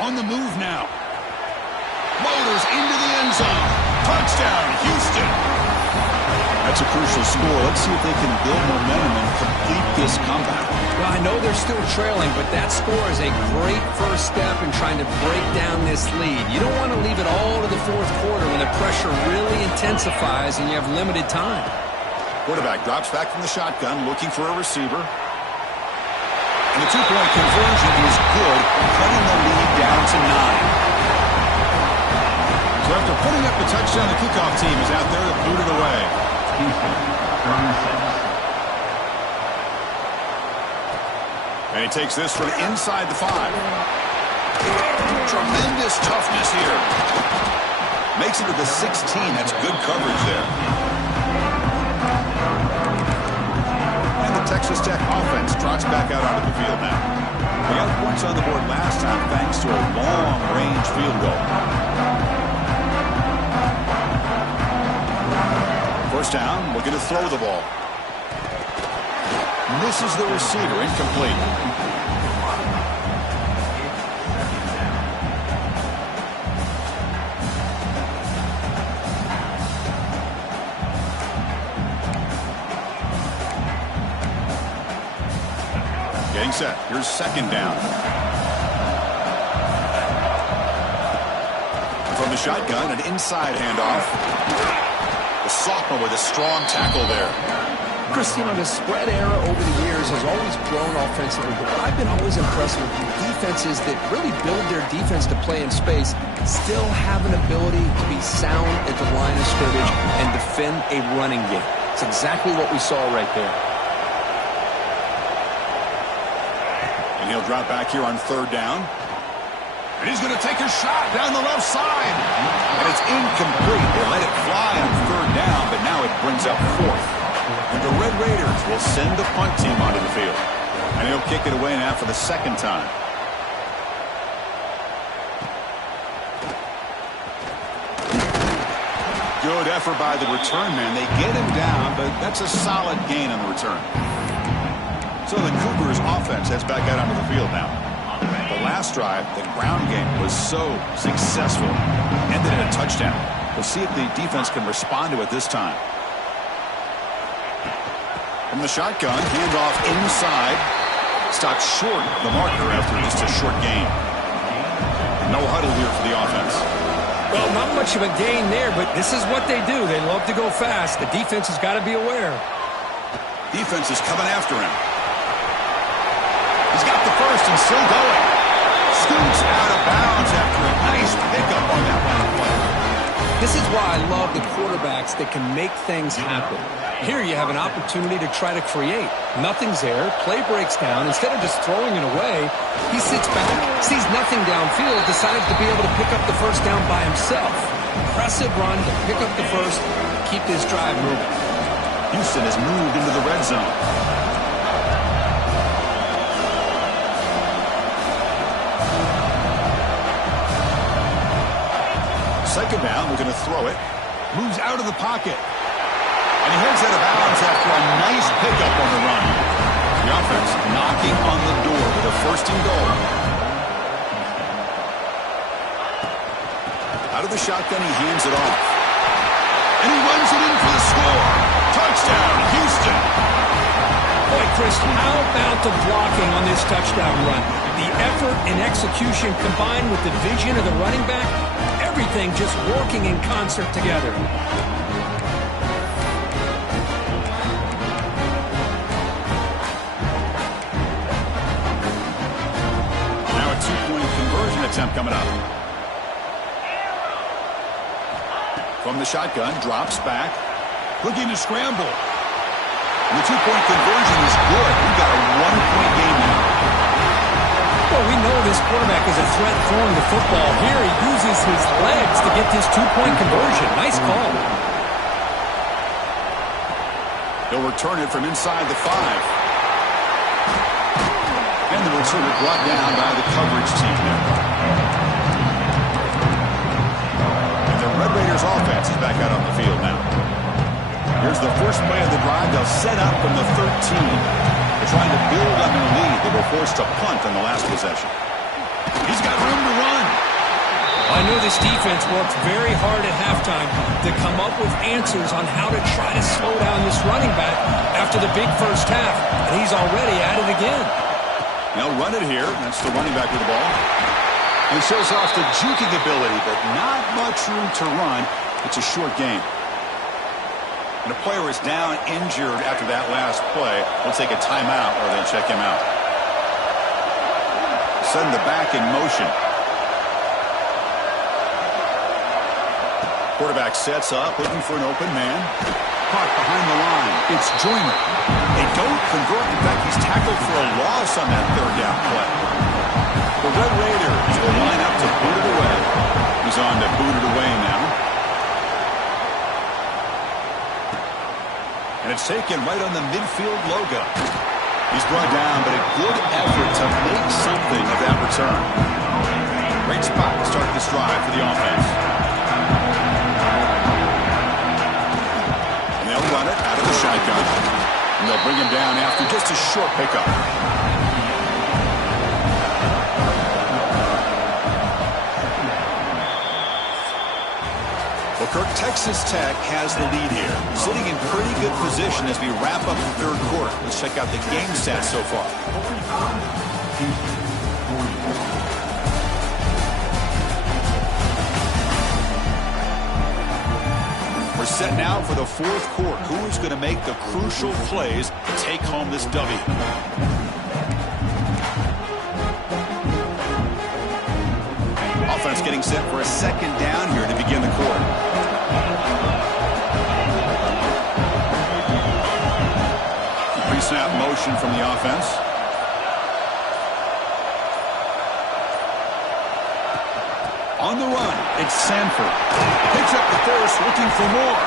On the move now. Motors into the end zone. Touchdown, Houston. That's a crucial score. Let's see if they can build momentum and complete this comeback. Well, I know they're still trailing, but that score is a great first step in trying to break down this lead. You don't want to leave it all to the 4th quarter when the pressure really intensifies and you have limited time. Quarterback drops back from the shotgun, looking for a receiver. And the 2-point conversion is good, cutting the lead down to 9. So after putting up the touchdown, the kickoff team is out there to boot it away. And he takes this from inside the 5. Tremendous toughness here. Makes it to the 16. That's good coverage there. And the Texas Tech offense trots back out onto the field now. They got points on the board last time thanks to a long-range field goal. 1st down, looking to throw the ball. Misses the receiver, incomplete. Getting set. Here's second down. From the shotgun, an inside handoff. The sophomore with a strong tackle there. Chris, you know, the spread era over the years has always grown offensively, but what I've been always impressed with defenses that really build their defense to play in space still have an ability to be sound at the line of scrimmage and defend a running game. It's exactly what we saw right there. And he'll drop back here on third down. And he's going to take a shot down the left side. And it's incomplete. They let it fly on third down, but now it brings up fourth. And the Red Raiders will send the punt team onto the field. And he'll kick it away now for the second time. Good effort by the return man. They get him down, but that's a solid gain on the return. So the Cougars offense heads back out onto the field now. The last drive, the ground game was so successful. Ended in a touchdown. We'll see if the defense can respond to it this time. From the shotgun, handoff inside. Stopped short of the marker after just a short gain. No huddle here for the offense. Well, not much of a gain there, but this is what they do. They love to go fast. The defense has got to be aware. Defense is coming after him. He's got the first and still going. Scoots out of bounds after a nice pickup on that running play. This is why I love the quarterbacks that can make things happen. Here you have an opportunity to try to create. Nothing's there. Play breaks down. Instead of just throwing it away, he sits back, sees nothing downfield, decides to be able to pick up the first down by himself. Impressive run to pick up the first, keep this drive moving. Houston has moved into the red zone. Second down, we're going to throw it. Moves out of the pocket. And he heads out of bounds after a nice pickup on the run. The offense knocking on the door with a first and goal. Out of the shotgun, he hands it off. And he runs it in for the score. Touchdown, Houston. Boy, Chris, how about the blocking on this touchdown run? The effort and execution combined with the vision of the running back, everything just working in concert together. Now a two-point conversion attempt coming up. From the shotgun, drops back, looking to scramble. And the two-point conversion is good. We've got a one-point game now. Well, we know this quarterback is a threat throwing the football. Here he uses his legs to get this two-point conversion. Nice call. They'll return it from inside the 5. And the returner brought down by the coverage team there. And the Red Raiders offense is back out on the field now. Here's the first play of the drive. They'll set up from the 13. They're trying to build on their lead. They were forced to punt on the last possession. He's got room to run. I know this defense worked very hard at halftime to come up with answers on how to try to slow down this running back after the big first half. And he's already at it again. They'll run it here. That's the running back with the ball. And he shows off the juking ability, but not much room to run. It's a short game. And a player is down injured after that last play. They'll take a timeout or they'll check him out. Setting the back in motion. Quarterback sets up, looking for an open man. Caught behind the line. It's Joyner. They don't convert. In fact, he's tackled for a loss on that third down play. The Red Raiders will line up to boot it away. He's on to boot it away now. And it's taken right on the midfield logo. He's brought down, but a good effort to make something of that return. Great spot to start this drive for the offense. And they'll run it out of the shotgun. And they'll bring him down after just a short pickup. We'll Kirk, Texas Tech has the lead here. Sitting in pretty good position as we wrap up the third quarter. Let's check out the game stats so far. We're set now for the fourth quarter. Who is going to make the crucial plays to take home this W? Offense getting set for a second down here to begin the quarter. Pre-snap motion from the offense. On the run, it's Sanford. Picks up the first, looking for more.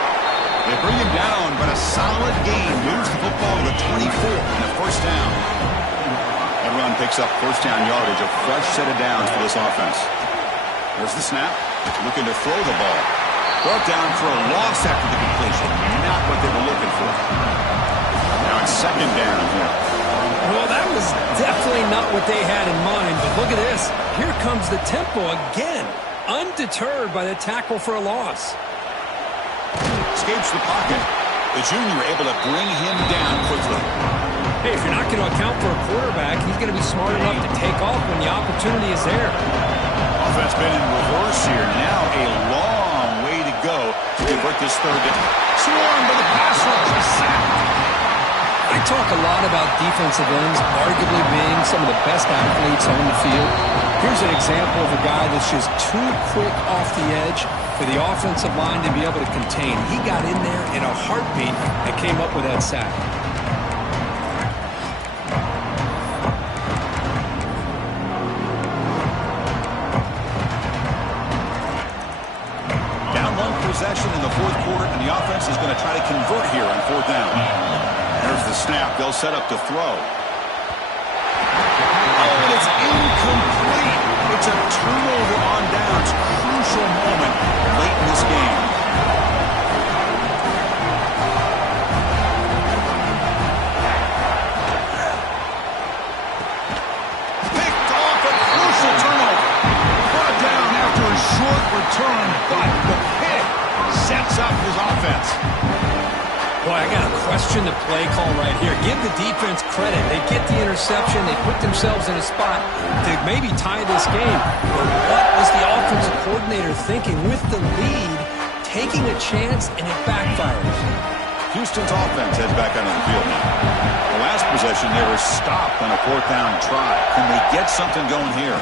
They bring him down, but a solid gain moves the football to the 24 and a first down. That run picks up first down yardage, a fresh set of downs for this offense. There's the snap, looking to throw the ball. Brought down for a loss after the completion. Not what they were looking for. Now it's second down here. Well, that was definitely not what they had in mind, but look at this. Here comes the tempo again, undeterred by the tackle for a loss. Escapes the pocket. The junior able to bring him down quickly. Hey, if you're not going to account for a quarterback, he's going to be smart enough to take off when the opportunity is there. Offense been in reverse here. Now a long way to go to convert this third down. Swarmed by the pass rush. A sack. I talk a lot about defensive ends arguably being some of the best athletes on the field. Here's an example of a guy that's just too quick off the edge for the offensive line to be able to contain. He got in there in a heartbeat and came up with that sack. Down one possession in the fourth quarter, and the offense is going to try to convert here on fourth down. There's the snap. They'll set up to throw. Oh, and it's incomplete. It's a turnover on downs. Crucial moment late in this game. Picked off a crucial turnover. Brought down after a short return, but the pick sets up his offense. Boy, I got to question the play call right here. Give the defense credit. They get the interception. They put themselves in a spot to maybe tie this game. But what was the offensive coordinator thinking with the lead, taking a chance, and it backfires? Houston's offense heads back out on the field now. The last possession, they were stopped on a fourth down try. Can they get something going here?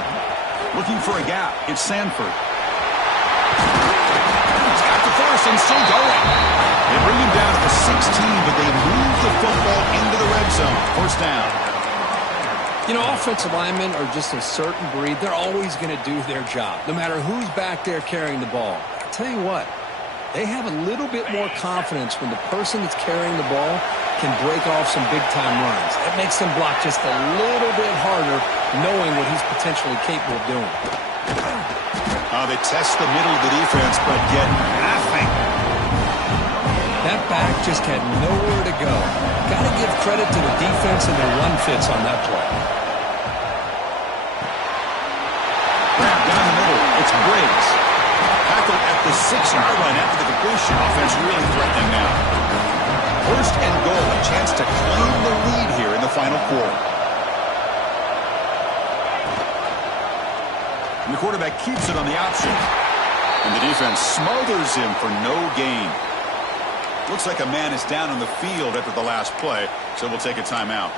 Looking for a gap. It's Sanford. He's got the first and still going. They bring him down to the 16, but they move the football into the red zone. First down. You know, offensive linemen are just a certain breed. They're always going to do their job, no matter who's back there carrying the ball. I'll tell you what, they have a little bit more confidence when the person that's carrying the ball can break off some big-time runs. That makes them block just a little bit harder, knowing what he's potentially capable of doing. They test the middle of the defense, but get nothing. That back just had nowhere to go. Got to give credit to the defense and their run fits on that play. Grab down the middle. It's Briggs. Tackled at the 6-yard line after the completion. Offense really threatening now. First and goal. A chance to claim the lead here in the final quarter. And the quarterback keeps it on the option. And the defense smothers him for no gain. Looks like a man is down on the field after the last play, so we'll take a timeout.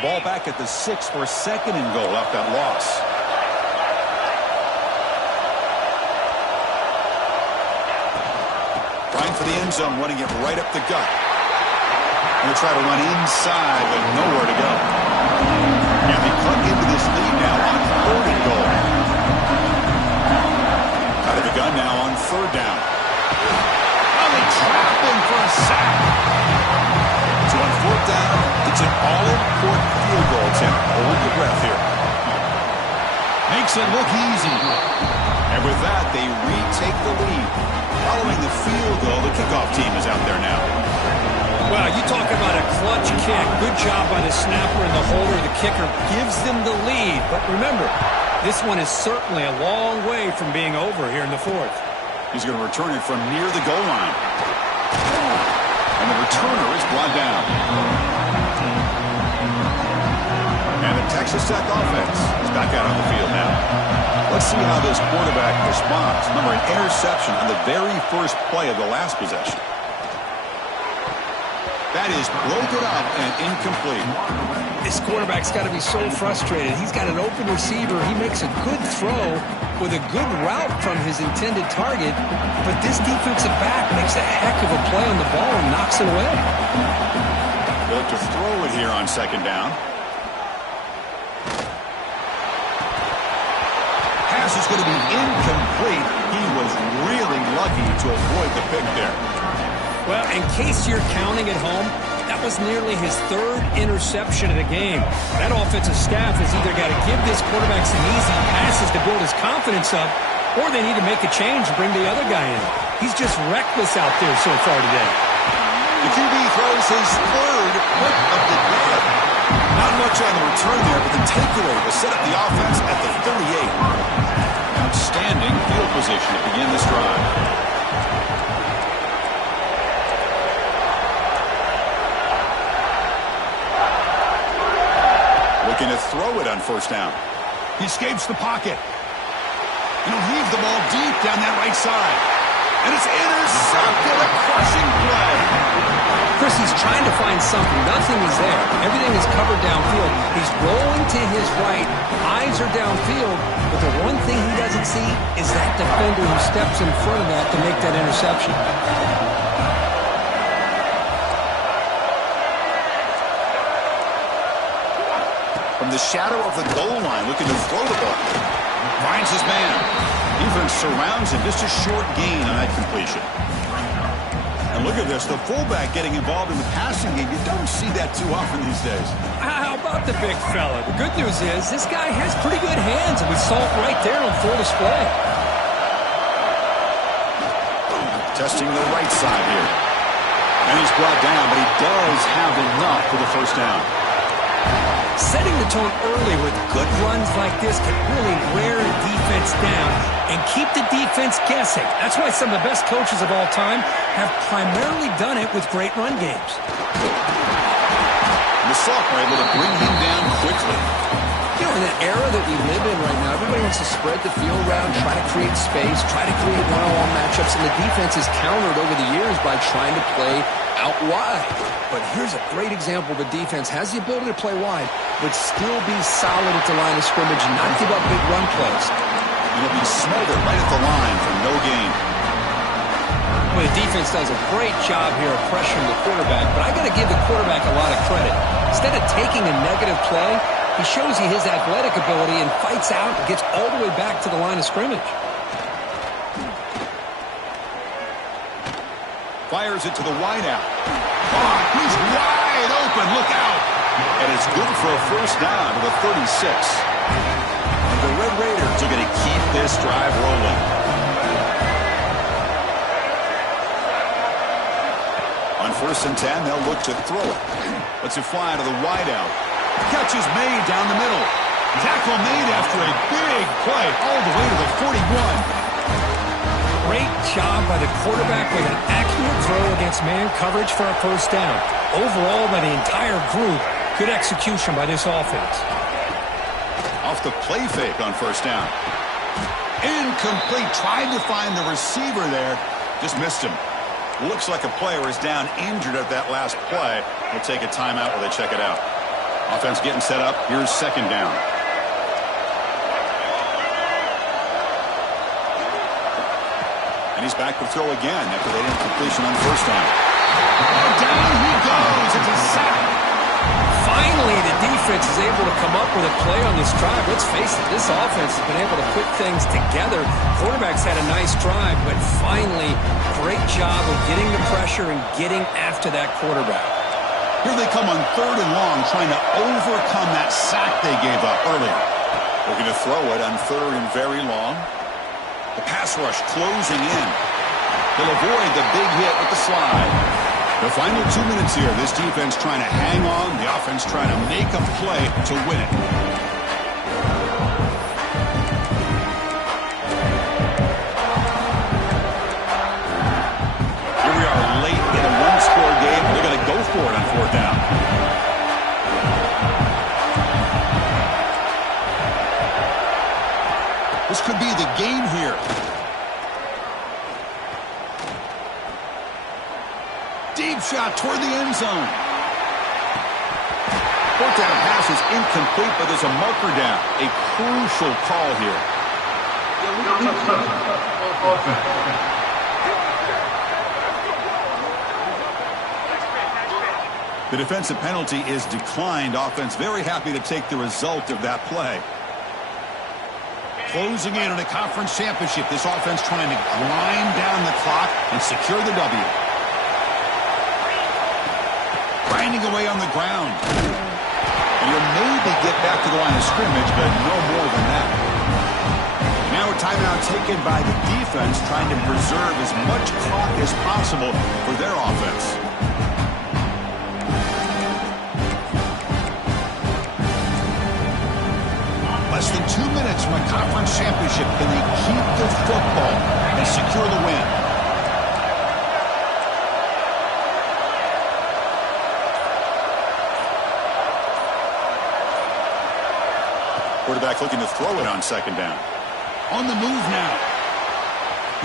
Ball back at the 6 for a second and goal off that loss. Trying for the end zone, running it right up the gut. Going to try to run inside, but nowhere to go. And they cut into this lead now on third and goal. Out of the gun now on third down. Oh, they trap him for a sack. So on fourth down, it's an all-important field goal attempt. Hold your breath here. Makes it look easy. And with that, they retake the lead. Following the field goal, the kickoff team is out there now. Well, you talk about a clutch kick. Good job by the snapper and the holder. The kicker gives them the lead. But remember, This one is certainly a long way from being over here in the fourth. He's going to return it from near the goal line. And the returner is brought down. And the Texas Tech offense is back out on the field now. Let's see how this quarterback responds. Remember, an interception on the very first play of the last possession. That is broken up and incomplete. This quarterback's got to be so frustrated. He's got an open receiver. He makes a good throw with a good route from his intended target, but this defensive back makes a heck of a play on the ball and knocks it away. They'll have to throw it here on second down. Pass is going to be incomplete. He was really lucky to avoid the pick there. Well, in case you're counting at home, that was nearly his third interception of the game. That offensive staff has either got to give this quarterback some easy passes to build his confidence up, or they need to make a change and bring the other guy in. He's just reckless out there so far today. The QB throws his third pick of the day. Not much on the return there, but the takeaway will set up the offense at the 38. Outstanding field position to begin this drive. Looking to throw it on first down. He escapes the pocket. And he'll heave the ball deep down that right side. And it's intercepted. A crushing play. Chris, he's trying to find something. Nothing is there. Everything is covered downfield. He's rolling to his right. Eyes are downfield. But the one thing he doesn't see is that defender who steps in front of that to make that interception. From the shadow of the goal line, looking to throw the ball. Finds his man. Defense surrounds him. Just a short gain on that completion. And look at this. The fullback getting involved in the passing game. You don't see that too often these days. How about the big fella? The good news is this guy has pretty good hands, and we saw it right there on full display. Testing the right side here. And he's brought down, but he does have enough for the first down. Setting the tone early with good runs like this can really wear the defense down and keep the defense guessing. That's why some of the best coaches of all time have primarily done it with great run games. The sophomore able to bring him down quickly. You know, in the era that we live in right now, everybody wants to spread the field around, try to create space, try to create one-on-one matchups, and the defense is countered over the years by trying to play out wide. But here's a great example. The defense has the ability to play wide, but still be solid at the line of scrimmage and not give up big run plays. It'll be smothered right at the line for no gain. Well, the defense does a great job here of pressuring the quarterback, but I got to give the quarterback a lot of credit. Instead of taking a negative play, he shows you his athletic ability and fights out and gets all the way back to the line of scrimmage. Fires it to the wideout. Oh, he's wide open. Look out. And it's good for a first down to the 36. And the Red Raiders are going to keep this drive rolling. On 1st and 10, they'll look to throw it. Lets it fly to the wideout. Catch is made down the middle. Tackle made after a big play all the way to the 41. Great job by the quarterback with an accurate throw against man coverage for a first down. Overall, by the entire group, good execution by this offense. Off the play fake on first down. Incomplete. Tried to find the receiver there. Just missed him. Looks like a player is down injured at that last play. We'll take a timeout while they check it out. Offense getting set up. Here's second down. And he's back to throw again after that incompletion on first down. And down he goes. It's a sack. Finally, the defense is able to come up with a play on this drive. Let's face it, this offense has been able to put things together. Quarterback's had a nice drive, but finally, great job of getting the pressure and getting after that quarterback. Here they come on 3rd and long, trying to overcome that sack they gave up earlier. Looking to throw it on 3rd and very long. The pass rush closing in. They'll avoid the big hit with the slide. The final 2 minutes here. This defense trying to hang on. The offense trying to make a play to win it. Deep shot toward the end zone. Fourth down pass is incomplete, but there's a marker down. A crucial call here. The defensive penalty is declined. Offense very happy to take the result of that play. Closing in on a conference championship. This offense trying to grind down the clock and secure the W. Grinding away on the ground. And you'll maybe get back to the line of scrimmage, but no more than that. Now a timeout taken by the defense, trying to preserve as much clock as possible for their offense. Less than 2 minutes from a conference championship. Can they keep the football and secure the win? Quarterback looking to throw it on second down. On the move now.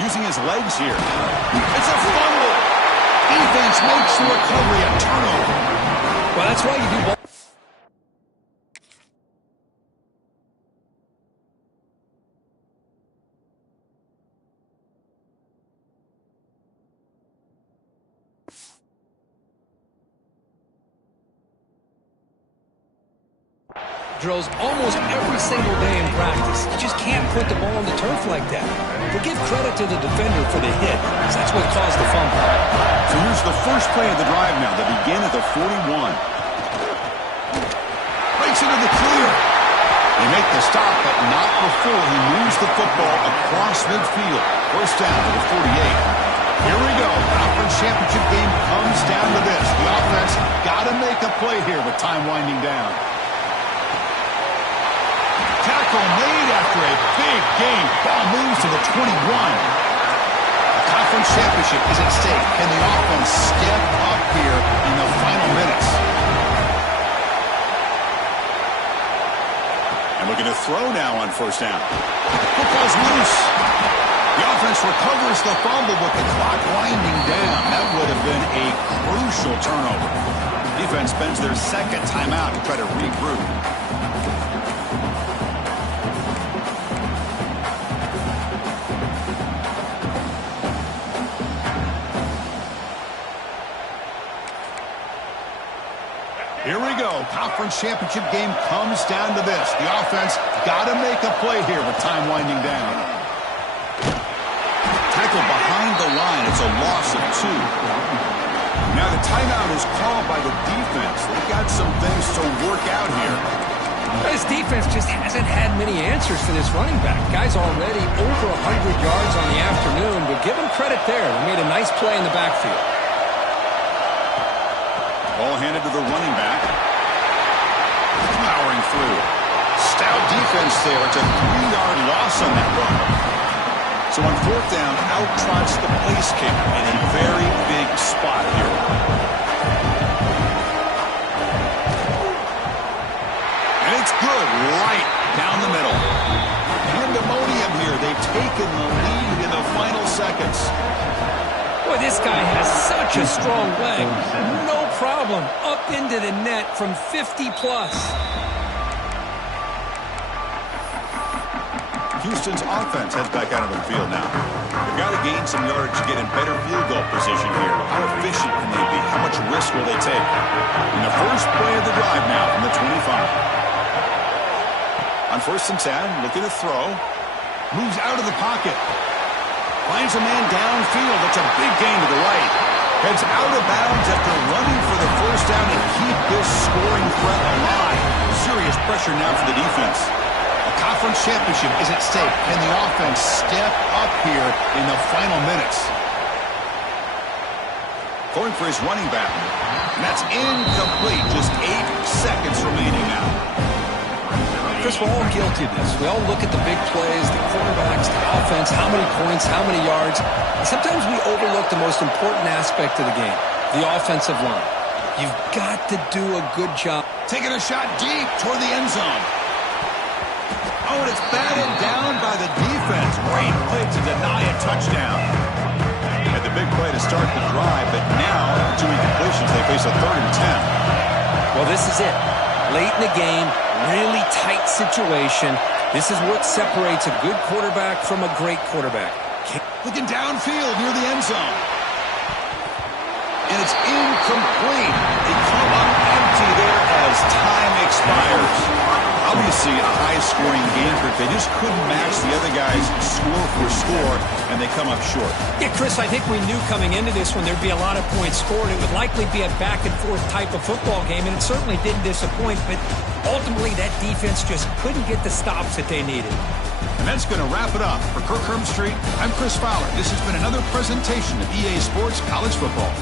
Using his legs here. It's a fumble. Defense makes the recovery a turnover. Well, that's why you do both. Drills almost every single day in practice. You just can't put the ball on the turf like that. But give credit to the defender for the hit, because that's what caused the fumble. So here's the first play of the drive now. They begin at the 41. Breaks into the clear. They make the stop, but not before he moves the football across midfield. First down to the 48. Here we go. Conference championship game comes down to this. The offense got to make a play here with time winding down. Tackle made after a big game. Ball moves to the 21. The conference championship is at stake. Can the offense step up here in the final minutes? And looking to throw now on first down. Football's loose. The offense recovers the fumble with the clock winding down. That would have been a crucial turnover. Defense spends their second timeout to try to regroup. Here we go. Conference championship game comes down to this. The offense got to make a play here with time winding down. Tackle behind the line. It's a loss of 2. Now the timeout is called by the defense. They've got some things to work out here. This defense just hasn't had many answers for this running back. Guy's already over 100 yards on the afternoon, but give him credit there. They made a nice play in the backfield. Ball handed to the running back. Powering through. Stout defense there. It's a 3-yard loss on that run. So on fourth down, out trots the place kicker in a very big spot here. And it's good right down the middle. Pandemonium here. They've taken the lead in the final seconds. Boy, this guy has such a strong leg. No problem. Up into the net from 50-plus. Houston's offense heads back out of the field now. They've got to gain some yardage to get in better field goal position here. How efficient can they be? How much risk will they take? In the first play of the drive now from the 25. On first and 10, looking to throw. Moves out of the pocket. Finds a man downfield. That's a big gain to the right. Heads out of bounds after running for the first down and keep this scoring threat alive. Serious pressure now for the defense. A conference championship is at stake. Can the offense step up here in the final minutes? Going for his running back. And that's incomplete. Just 8 seconds remaining now. Chris, we're all guilty of this. We all look at the big plays, the quarterbacks, the offense, how many points, how many yards. And sometimes we overlook the most important aspect of the game, the offensive line. You've got to do a good job. Taking a shot deep toward the end zone. Oh, and it's batted down by the defense. Great play to deny a touchdown. Had the big play to start the drive, but now to face a 3rd and 10. Well, this is it. Late in the game, really tight situation. This is what separates a good quarterback from a great quarterback. Looking downfield near the end zone. And it's incomplete. They come up empty there as time expires. Obviously a high-scoring game, but they just couldn't match the other guys score for score, and they come up short. Yeah, Chris, I think we knew coming into this one there'd be a lot of points scored. It would likely be a back-and-forth type of football game, and it certainly didn't disappoint, but ultimately that defense just couldn't get the stops that they needed. And that's going to wrap it up. For Kirk Herbstreit, I'm Chris Fowler. This has been another presentation of EA Sports College Football.